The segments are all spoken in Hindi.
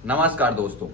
नमस्कार दोस्तों।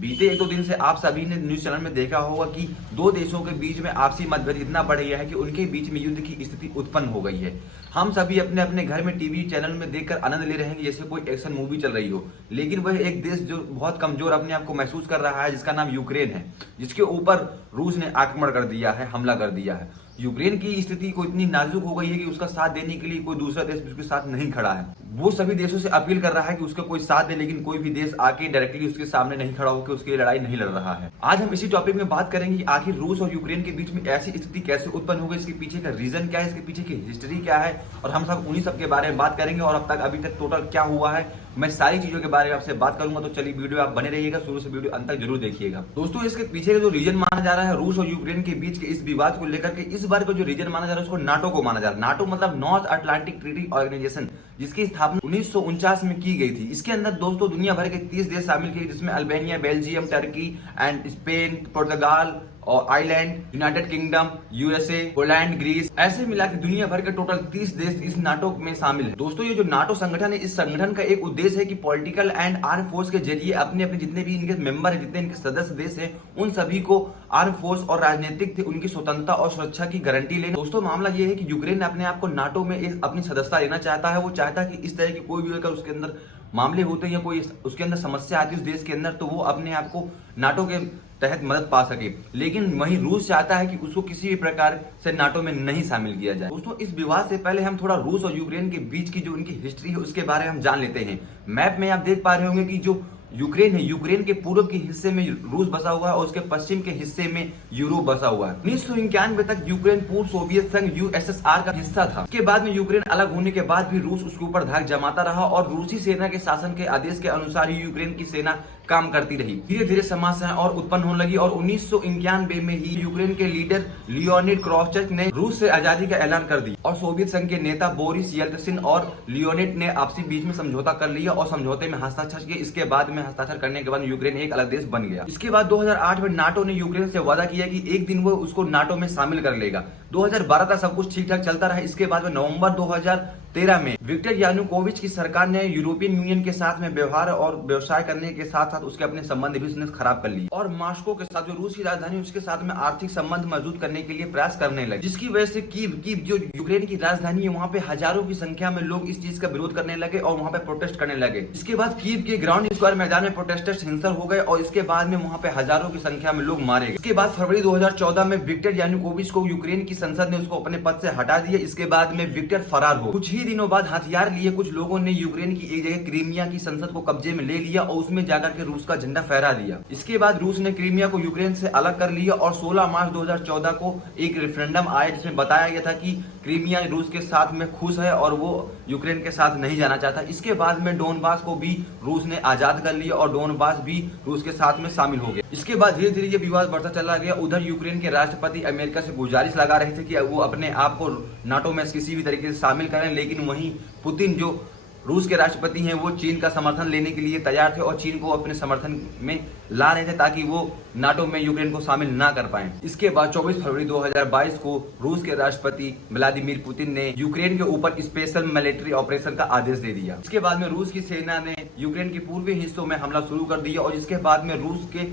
बीते एक दो दिन से आप सभी ने न्यूज चैनल में देखा होगा कि दो देशों के बीच में आपसी मतभेद इतना बढ़ गया है कि उनके बीच में युद्ध की स्थिति उत्पन्न हो गई है। हम सभी अपने अपने घर में टीवी चैनल में देखकर आनंद ले रहे हैं जैसे कोई एक्शन मूवी चल रही हो, लेकिन वह एक देश जो बहुत कमजोर अपने आप को महसूस कर रहा है, जिसका नाम यूक्रेन है, जिसके ऊपर रूस ने आक्रमण कर दिया है, हमला कर दिया है। यूक्रेन की स्थिति को इतनी नाजुक हो गई है कि उसका साथ देने के लिए कोई दूसरा देश उसके साथ नहीं खड़ा है। वो सभी देशों से अपील कर रहा है कि उसका कोई साथ दे, लेकिन कोई भी देश आके डायरेक्टली उसके सामने नहीं खड़ा होकर उसकी लड़ाई नहीं लड़ रहा है। आज हम इसी टॉपिक में बात करेंगे कि आखिर रूस और यूक्रेन के बीच में ऐसी स्थिति कैसे उत्पन्न हो गई, इसके पीछे का रीजन क्या है, इसके पीछे की हिस्ट्री क्या है, और हम सब उन्हीं सब के बारे में बात करेंगे। और अब तक अभी तक टोटल क्या हुआ है, मैं सारी चीजों के बारे में आपसे बात करूंगा। तो चलिए वीडियो आप बने रहिएगा, शुरू से वीडियो अंत तक जरूर देखिएगा। दोस्तों, इसके पीछे का जो रीजन माना जा रहा है रूस और यूक्रेन के बीच के इस विवाद को लेकर के, इस बार का जो रीजन माना जा रहा है उसको नाटो को माना जा रहा है। नाटो मतलब नॉर्थ अटलांटिक ट्रीटी ऑर्गेनाइजेशन, जिसकी स्थापना 1949 में की गई थी। इसके अंदर दोस्तों दुनिया भर के 30 देश शामिल किए, जिसमें Albania, Belgium, Turkey and Spain, पुर्तगाल और island, United Kingdom, USA, Poland, Greece, ऐसे मिला के दुनिया भर के टोटल 30 देश इस नाटो में शामिल है। दोस्तों, ये जो नाटो संगठन है, इस संगठन का एक उद्देश्य है कि पॉलिटिकल एंड आर्म फोर्स के जरिए अपने अपने जितने भी इनके मेंबर है, जितने इनके सदस्य देश है, उन सभी को आर्म फोर्स और राजनीतिक थे उनकी स्वतंत्रता और सुरक्षा की गारंटी लेने। दोस्तों, मामला ये है कि यूक्रेन अपने आप को नाटो में अपनी सदस्यता लेना चाहता है। वो चाहता है कि इस तरह की कोई भी अगर उसके अंदर मामले होते हैं या कोई उसके अंदर समस्या आती है उस देश के अंदर, तो वो अपने आप को नाटो के तहत मदद पा सके। लेकिन वहीं रूस चाहता है कि उसको किसी भी प्रकार से नाटो में नहीं शामिल किया जाए। दोस्तों, इस विवाद से पहले हम थोड़ा रूस और यूक्रेन के बीच की जो उनकी हिस्ट्री है उसके बारे में हम जान लेते हैं। मैप में आप देख पा रहे होंगे कि जो यूक्रेन है, यूक्रेन के पूर्व के हिस्से में रूस बसा हुआ है और उसके पश्चिम के हिस्से में यूरोप बसा हुआ है। 1991 तक यूक्रेन पूर्व सोवियत संघ यूएसएसआर का हिस्सा था। इसके बाद में यूक्रेन अलग होने के बाद भी रूस उसके ऊपर धाक जमाता रहा और रूसी सेना के शासन के आदेश के अनुसार ही यूक्रेन की सेना काम करती रही। धीरे धीरे समस्याएं और उत्पन्न होने लगी और 1991 में ही यूक्रेन के लीडर लियोनिड क्राउचक ने रूस से आजादी का ऐलान कर दिया और सोवियत संघ के नेता बोरिस येल्त्सिन और लियोनिड ने आपसी बीच में समझौता कर लिया और समझौते में हस्ताक्षर किए। इसके बाद में हस्ताक्षर करने के बाद यूक्रेन एक अलग देश बन गया। इसके बाद 2008 में नाटो ने यूक्रेन से वादा किया कि एक दिन वो उसको नाटो में शामिल कर लेगा। 2012 तक सब कुछ ठीक ठाक चलता रहा। इसके बाद में नवंबर 2013 में विक्टर यानुकोविच की सरकार ने यूरोपियन यूनियन के साथ में व्यवहार और व्यवसाय करने के साथ साथ उसके अपने संबंध भी उसने खराब कर लिए और मॉस्को के साथ जो रूस की राजधानी उसके साथ में आर्थिक संबंध मजबूत करने के लिए प्रयास करने लगे, जिसकी वजह से कीव जो यूक्रेन की राजधानी है वहाँ पे हजारों की संख्या में लोग इस चीज का विरोध करने लगे और वहाँ पे प्रोटेस्ट करने लगे। इसके बाद कीव के ग्राउंड स्क्वायर मैदान में प्रोटेस्टर्स हिंसक हो गए और इसके बाद में वहाँ पे हजारों की संख्या में लोग मारे गए। इसके बाद फरवरी 2014 में विक्टर यानुकोविच को यूक्रेन की संसद ने उसको अपने पद से हटा दिया। इसके बाद में विक्टर फरार हो कुछ ही दिनों बाद हथियार लिए कुछ लोगों ने यूक्रेन की एक जगह क्रीमिया की संसद को कब्जे में ले लिया और उसमें जाकर के रूस का झंडा फहरा दिया। इसके बाद रूस ने क्रीमिया को यूक्रेन से अलग कर लिया और 16 मार्च 2014 को एक रेफरेंडम आया जिसमें बताया गया था कि क्रीमिया रूस के साथ में खुश है और वो यूक्रेन के साथ नहीं जाना चाहता। इसके बाद में डोनबास को भी रूस ने आजाद कर लिया और डोनबास भी रूस के साथ में शामिल हो गया। इसके बाद धीरे धीरे ये विवाद बढ़ता चला गया। उधर यूक्रेन के राष्ट्रपति अमेरिका से गुजारिश लगा रहे थे कि वो अपने आप को नाटो में किसी भी तरीके से शामिल करें, लेकिन वहीं पुतिन जो रूस के राष्ट्रपति हैं वो चीन का समर्थन लेने के लिए तैयार थे और चीन को अपने समर्थन में ला रहे थे ताकि वो नाटो में यूक्रेन को शामिल ना कर पाए। इसके बाद 24 फरवरी 2022 को रूस के राष्ट्रपति व्लादिमीर पुतिन ने यूक्रेन के ऊपर स्पेशल मिलिट्री ऑपरेशन का आदेश दे दिया। इसके बाद में रूस की सेना ने यूक्रेन के पूर्वी हिस्सों में हमला शुरू कर दिया और इसके बाद में रूस के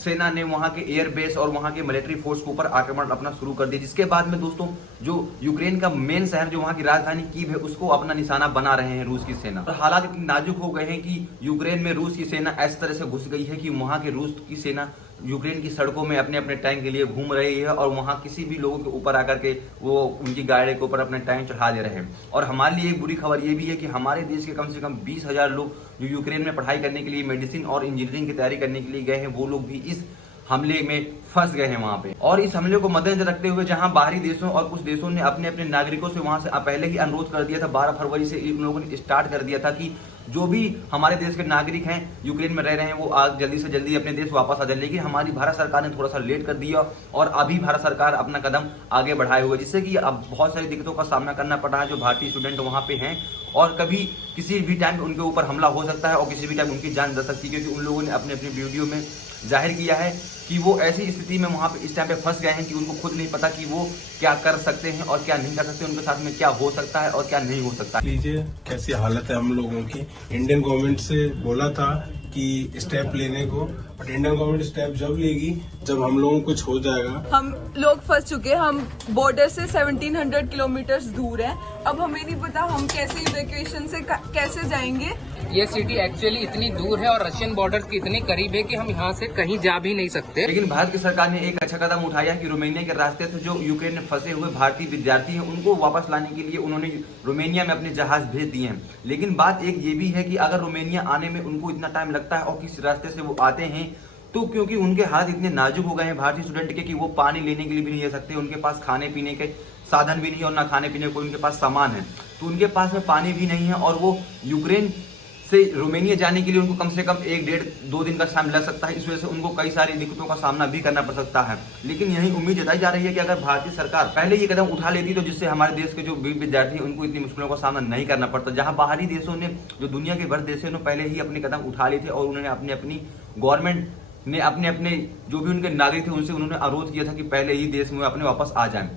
सेना ने वहां के एयर बेस और वहां के मिलिट्री फोर्स के ऊपर आक्रमण अपना शुरू कर दिया। जिसके बाद में दोस्तों जो यूक्रेन का मेन शहर जो वहां की राजधानी कीव है उसको अपना निशाना बना रहे हैं रूस की सेना। और हालात इतने नाजुक हो गए हैं कि यूक्रेन में रूस की सेना ऐसी तरह से घुस गई है कि वहां के रूस की सेना यूक्रेन की सड़कों में अपने अपने टैंक के लिए घूम रही है और वहां किसी भी लोगों के ऊपर आकर के वो उनकी गाड़ी के ऊपर अपने टैंक चढ़ा दे रहे हैं। और हमारे लिए एक बुरी खबर ये भी है कि हमारे देश के कम से कम 20,000 लोग जो यूक्रेन में पढ़ाई करने के लिए, मेडिसिन और इंजीनियरिंग की तैयारी करने के लिए गए हैं, वो लोग भी इस हमले में फंस गए हैं वहां पे। और इस हमले को मद्देनजर रखते हुए जहां बाहरी देशों और कुछ देशों ने अपने अपने नागरिकों से वहां से पहले ही अनुरोध कर दिया था, 12 फरवरी से इन लोगों ने स्टार्ट कर दिया था कि जो भी हमारे देश के नागरिक हैं यूक्रेन में रह रहे हैं वो आज जल्दी से जल्दी अपने देश वापस आ जाए। लेकिन हमारी भारत सरकार ने थोड़ा सा लेट कर दिया और अभी भारत सरकार अपना कदम आगे बढ़ाए हुए, जिससे कि अब बहुत सारी दिक्कतों का सामना करना पड़ रहा है जो भारतीय स्टूडेंट वहां पे हैं और कभी किसी भी टाइम उनके ऊपर हमला हो सकता है और किसी भी टाइम उनकी जान जा सकती है, क्योंकि उन लोगों ने अपने अपने वीडियो में जाहिर किया है कि वो ऐसी स्थिति में वहां पे इस टाइम पे फंस गए हैं कि उनको खुद नहीं पता कि वो क्या कर सकते हैं और क्या नहीं कर सकते, उनके साथ में क्या हो सकता है और क्या नहीं हो सकता। लीजिए कैसी हालत है हम लोगों की। इंडियन गवर्नमेंट से बोला था कि स्टेप लेने को, बट इंडियन गवर्नमेंट स्टेप जब लेगी जब हम लोगों को कुछ हो जाएगा। हम लोग फंस चुके हैं, हम बॉर्डर से 1700 किलोमीटर दूर हैं। अब हमें नहीं पता हम कैसे इवैक्यूएशन से कैसे जाएंगे। ये सिटी एक्चुअली इतनी दूर है और रशियन बॉर्डर के इतने करीब है कि हम यहाँ से कहीं जा भी नहीं सकते। लेकिन भारत की सरकार ने एक अच्छा कदम उठाया कि रोमानिया के रास्ते से जो यूक्रेन में फंसे हुए भारतीय विद्यार्थी हैं उनको वापस लाने के लिए उन्होंने रोमानिया में अपने जहाज भेज दिए हैं। लेकिन बात एक ये भी है कि अगर रोमानिया आने में उनको इतना टाइम लगता है और किस रास्ते से वो आते हैं, तो क्योंकि उनके हाथ इतने नाजुक हो गए हैं भारतीय स्टूडेंट के कि वो पानी लेने के लिए भी नहीं जा सकते, उनके पास खाने पीने के साधन भी नहीं है और ना खाने पीने को उनके पास सामान है, तो उनके पास में पानी भी नहीं है और वो यूक्रेन से रोमानिया जाने के लिए उनको कम से कम 1-1.5-2 दिन का समय लग सकता है। इस वजह से उनको कई सारी दिक्कतों का सामना भी करना पड़ सकता है। लेकिन यही उम्मीद जताई जा रही है कि अगर भारतीय सरकार पहले ये कदम उठा लेती तो जिससे हमारे देश के जो विद्यार्थी हैं उनको इतनी मुश्किलों का सामना नहीं करना पड़ता। जहां बाहरी देशों ने, जो दुनिया के बड़े देशों ने पहले ही अपने कदम उठा लिए थे और उन्होंने अपनी गवर्नमेंट ने अपने जो भी उनके नागरिक थे उनसे उन्होंने अनुरोध किया था कि पहले ही देश में अपने वापस आ जाएं।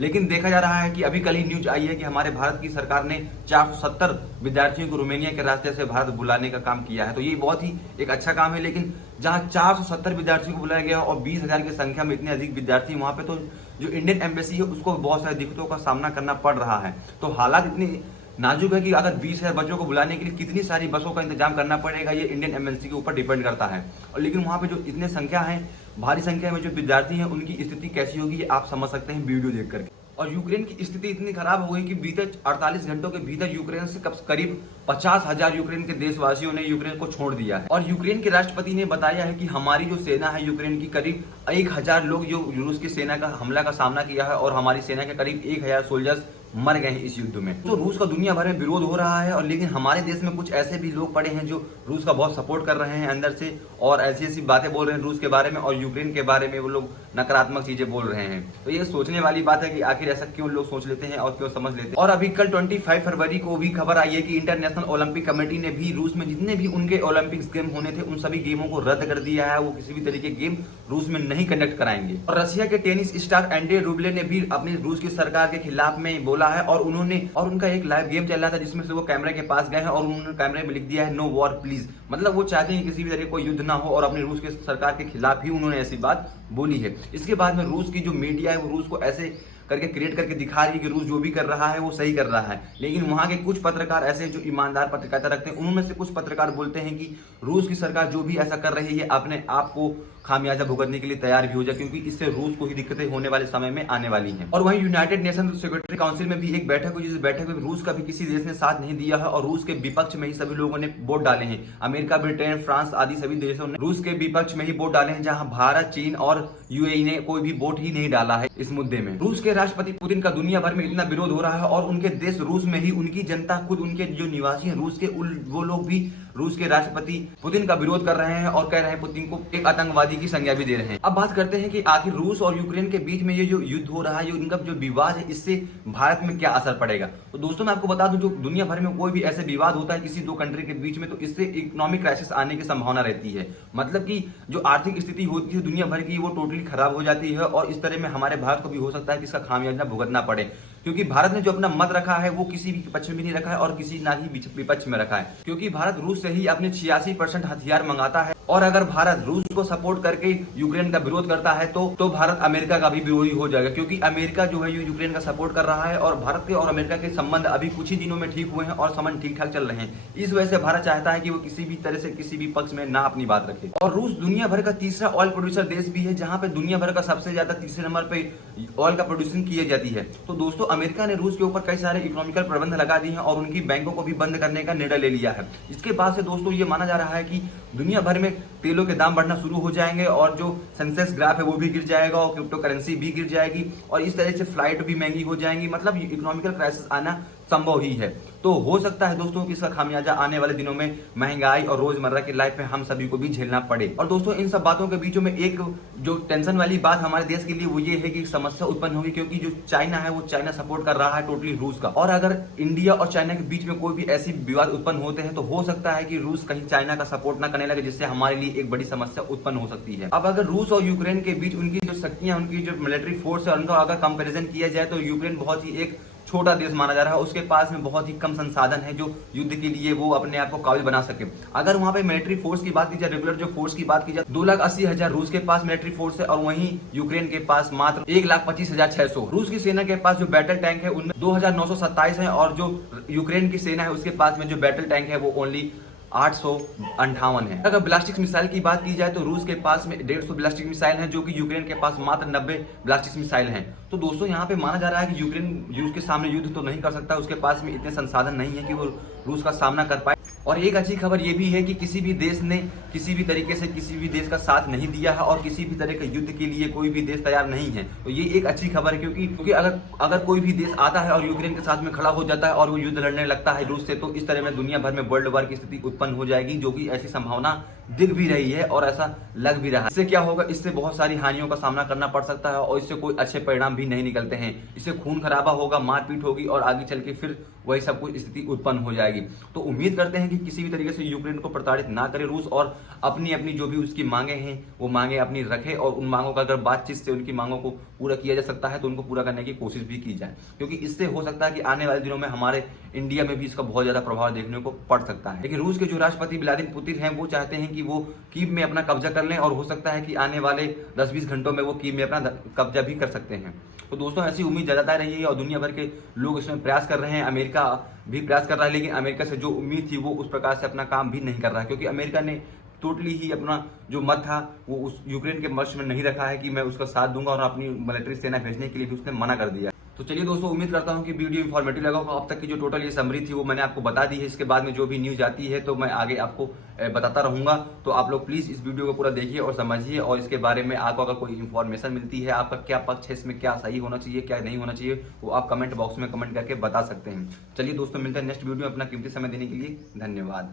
लेकिन देखा जा रहा है कि अभी कल ही न्यूज आई है कि हमारे भारत की सरकार ने 470 विद्यार्थियों को रोमानिया के रास्ते से भारत बुलाने का काम किया है। तो ये बहुत ही एक अच्छा काम है। लेकिन जहां 470 विद्यार्थियों को बुलाया गया और 20,000 की संख्या में इतने अधिक विद्यार्थी वहां पे, तो जो इंडियन एम्बेसी है उसको बहुत सारी दिक्कतों का सामना करना पड़ रहा है। तो हालात इतनी नाजुक है कि अगर 20,000 बच्चों को बुलाने के लिए कितनी सारी बसों का इंतजाम करना पड़ेगा, ये इंडियन एम्बेसी के ऊपर डिपेंड करता है। और लेकिन वहां पे जो इतने संख्या है, भारी संख्या में जो विद्यार्थी हैं, उनकी स्थिति कैसी होगी ये आप समझ सकते हैं वीडियो देख करके। और यूक्रेन की स्थिति इतनी खराब हो गई कि बीते 48 घंटों के भीतर यूक्रेन से करीब 50,000 यूक्रेन के देशवासियों ने यूक्रेन को छोड़ दिया है। और यूक्रेन के राष्ट्रपति ने बताया है कि हमारी जो सेना है यूक्रेन की, करीब 1,000 लोग जो रूस की सेना का हमला का सामना किया है और हमारी सेना के करीब 1,000 सोल्जर्स मर गए हैं इस युद्ध में। तो रूस का दुनिया भर में विरोध हो रहा है। और लेकिन हमारे देश में कुछ ऐसे भी लोग पड़े हैं जो रूस का बहुत सपोर्ट कर रहे हैं अंदर से और ऐसी ऐसी बातें बोल रहे हैं रूस के बारे में और यूक्रेन के बारे में वो लोग नकारात्मक चीजें बोल रहे हैं। तो ये सोचने वाली बात है कि आखिर ऐसा क्यों लोग सोच लेते हैं और क्यों समझ लेते हैं। और अभी कल 25 फरवरी को भी खबर आई है कि इंटरनेशनल ओलंपिक कमेटी ने भी रूस में जितने भी उनके ओलंपिक्स गेम होने थे उन सभी गेमों को रद्द कर दिया है। वो किसी भी तरीके के गेम रूस में नहीं कंडक्ट कराएंगे। और रशिया के टेनिस स्टार एंड्रे रूबले ने भी अपनी रूस की सरकार के खिलाफ में बोला है और उनका एक लाइव गेम चल रहा था जिसमें से वो कैमरे के पास गए हैं और उन्होंने कैमरे में लिख दिया है नो वॉर प्लीज। मतलब वो चाहते हैं किसी भी तरह कोई युद्ध ना हो और अपनी रूस के सरकार के खिलाफ ही उन्होंने ऐसी बात बोली है। इसके बाद में रूस की जो मीडिया है वो रूस को ऐसे करके क्रिएट करके दिखा रही है कि रूस जो भी कर रहा है वो सही कर रहा है। लेकिन वहां के कुछ पत्रकार ऐसे जो ईमानदार पत्रकारिता रखते हैं, उनमें से कुछ पत्रकार बोलते हैं कि रूस की सरकार जो भी ऐसा कर रही है अपने आप को खामियाजा भुगतने के लिए तैयार भी हो जाए, क्योंकि इससे रूस को ही दिक्कतें होने वाले समय में आने वाली हैं। और वहीं यूनाइटेड नेशन सिक्योरिटी काउंसिल में भी एक बैठक हुई, जिस बैठक में रूस का भी किसी देश ने साथ नहीं दिया है और रूस के विपक्ष में ही सभी लोगों ने वोट डाले हैं। अमेरिका, ब्रिटेन, फ्रांस आदि सभी देशों ने रूस के विपक्ष में ही वोट डाले हैं, जहां भारत, चीन और यूएई ने कोई भी वोट ही नहीं डाला है इस मुद्दे में। रूस के राष्ट्रपति पुतिन का दुनिया भर में इतना विरोध हो रहा है और उनके देश रूस में ही उनकी जनता, खुद उनके जो निवासी हैं रूस के, वो लोग भी रूस के राष्ट्रपति पुतिन का विरोध कर रहे हैं और कह रहे हैं पुतिन को एक आतंकवादी की संज्ञा भी दे रहे हैं। अब बात करते हैं कि आखिर रूस और यूक्रेन के बीच में ये जो युद्ध हो रहा है, ये उनका जो विवाद है, इससे भारत में क्या असर पड़ेगा। तो दोस्तों मैं आपको बता दूं, जो दुनिया भर में कोई भी ऐसे विवाद होता है किसी दो कंट्री के बीच में, तो इससे इकोनॉमिक क्राइसिस आने की संभावना रहती है। मतलब कि जो आर्थिक स्थिति होती है दुनिया भर की, वो टोटली खराब हो जाती है और इस तरह में हमारे भारत को भी हो सकता है कि इसका खामियाजा भुगतना पड़े, क्योंकि भारत ने जो अपना मत रखा है वो किसी भी पक्ष में नहीं रखा है और किसी ना ही विपक्ष में रखा है, क्योंकि भारत रूस से ही अपने 86% हथियार मंगाता है। और अगर भारत रूस को सपोर्ट करके यूक्रेन का विरोध करता है तो भारत अमेरिका का भी विरोधी हो जाएगा, क्योंकि अमेरिका जो है यूक्रेन का सपोर्ट कर रहा है और भारत के और अमेरिका के संबंध अभी कुछ ही दिनों में ठीक हुए हैं और संबंध ठीक ठाक चल रहे हैं। इस वजह से भारत चाहता है कि वो किसी भी तरह से किसी भी पक्ष में ना अपनी बात रखे। और रूस दुनिया भर का तीसरा ऑयल प्रोड्यूसर देश भी है, जहां पे दुनिया भर का सबसे ज्यादा तीसरे नंबर पे ऑयल का प्रोड्यूसन की जाती है। तो दोस्तों अमेरिका ने रूस के ऊपर कई सारे इकोनॉमिकल प्रबंध लगा दिए हैं और उनकी बैंकों को भी बंद करने का निर्णय ले लिया है। इसके बाद से दोस्तों ये माना जा रहा है कि दुनिया भर में तेलों के दाम बढ़ना शुरू हो जाएंगे और जो सेंसेक्स ग्राफ है वो भी गिर जाएगा और क्रिप्टो करेंसी भी गिर जाएगी और इस तरह से फ्लाइट भी महंगी हो जाएंगी। मतलब इकोनॉमिकल क्राइसिस आना संभव ही है। तो हो सकता है दोस्तों कि इसका खामियाजा आने वाले दिनों में महंगाई और रोजमर्रा की लाइफ में हम सभी को भी झेलना पड़े। और दोस्तों इन सब बातों के बीचों में एक जो टेंशन वाली बात हमारे देश के लिए वो ये है कि समस्या उत्पन्न होगी, क्योंकि जो चाइना है वो चाइना सपोर्ट कर रहा है टोटली रूस का। और अगर इंडिया और चाइना के बीच में कोई भी ऐसी विवाद उत्पन्न होते हैं तो हो सकता है कि रूस कहीं चाइना का सपोर्ट ना करने लगे, जिससे हमारे लिए एक बड़ी समस्या उत्पन्न हो सकती है। अब अगर रूस और यूक्रेन के बीच उनकी जो शक्तियां, उनकी जो मिलिट्री फोर्स है, उनका अगर कंपेरिजन किया जाए तो यूक्रेन बहुत ही एक छोटा देश माना जा रहा है, उसके पास में बहुत ही कम संसाधन है जो युद्ध के लिए वो अपने आप को काबिल बना सके। अगर वहां पे मिलिट्री फोर्स की बात की जाए, रेगुलर जो फोर्स की बात की जाए, 2,80,000 रूस के पास मिलिट्री फोर्स है और वहीं यूक्रेन के पास मात्र 1,25,600। रूस की सेना के पास जो बैटल टैंक है उनमें 2,927 है और जो यूक्रेन की सेना है उसके पास में जो बैटल टैंक है वो ओनली 858 है। अगर ब्लास्टिक मिसाइल की बात की जाए तो रूस के पास में 150 ब्लास्टिक मिसाइल हैं, जो कि यूक्रेन के पास मात्र 90 ब्लास्टिक मिसाइल हैं। तो दोस्तों यहाँ पे माना जा रहा है कि यूक्रेन रूस के सामने युद्ध तो नहीं कर सकता, उसके पास में इतने संसाधन नहीं है कि वो रूस का सामना कर पाए। और एक अच्छी खबर ये भी है कि किसी भी देश ने किसी भी तरीके से किसी भी देश का साथ नहीं दिया है और किसी भी तरह के युद्ध के लिए कोई भी देश तैयार नहीं है। तो ये एक अच्छी खबर है, क्योंकि अगर कोई भी देश आता है और यूक्रेन के साथ में खड़ा हो जाता है और वो युद्ध लड़ने लगता है रूस से, तो इस तरह में दुनिया भर में वर्ल्ड वॉर की स्थिति उत्पन्न हो जाएगी, जो कि ऐसी संभावना दिख भी रही है और ऐसा लग भी रहा है। इससे क्या होगा, इससे बहुत सारी हानियों का सामना करना पड़ सकता है और इससे कोई अच्छे परिणाम भी नहीं निकलते हैं। इससे खून खराबा होगा, मारपीट होगी और आगे चल के फिर वही सब कुछ स्थिति उत्पन्न हो जाएगी। तो उम्मीद करते हैं कि किसी भी तरीके से यूक्रेन को प्रताड़ित ना करे रूस और अपनी अपनी जो भी उसकी मांगे हैं वो मांगे अपनी रखे और उन मांगों का अगर बातचीत से उनकी मांगों को पूरा किया जा सकता है तो उनको पूरा करने की कोशिश भी की जाए, क्योंकि इससे हो सकता है कि आने वाले दिनों में हमारे इंडिया में भी इसका बहुत ज्यादा प्रभाव देखने को पड़ सकता है। लेकिन रूस के जो राष्ट्रपति व्लादिमीर पुतिन हैं वो चाहते हैं कि वो कीव में अपना कब्जा कर लें और हो सकता है कि आने वाले 10-20 घंटों में वो कीव में अपना कब्जा भी कर सकते हैं। तो दोस्तों ऐसी उम्मीद जताती रही है और दुनिया भर के लोग इसमें प्रयास कर रहे हैं, अमेरिका भी प्रयास कर रहा है, लेकिन अमेरिका से जो उम्मीद थी वो उस प्रकार से अपना काम भी नहीं कर रहा है, क्योंकि अमेरिका ने टोटली ही अपना जो मत था वो उस यूक्रेन के पक्ष में नहीं रखा है कि मैं उसका साथ दूंगा और अपनी मिलिट्री सेना भेजने के लिए भी उसने मना कर दिया। तो चलिए दोस्तों, उम्मीद करता हूं कि वीडियो इंफॉर्मेटिव लगा होगा। अब तक की जो टोटल ये समरी थी वो मैंने आपको बता दी है। इसके बाद में जो भी न्यूज आती है तो मैं आगे आपको बताता रहूंगा। तो आप लोग प्लीज इस वीडियो को पूरा देखिए और समझिए और इसके बारे में आपको अगर कोई इन्फॉर्मेशन मिलती है, आपका क्या पक्ष है, इसमें क्या सही होना चाहिए क्या नहीं होना चाहिए, वो आप कमेंट बॉक्स में कमेंट करके बता सकते हैं। चलिए दोस्तों, मिलते हैं नेक्स्ट वीडियो में। अपना कीमती समय देने के लिए धन्यवाद।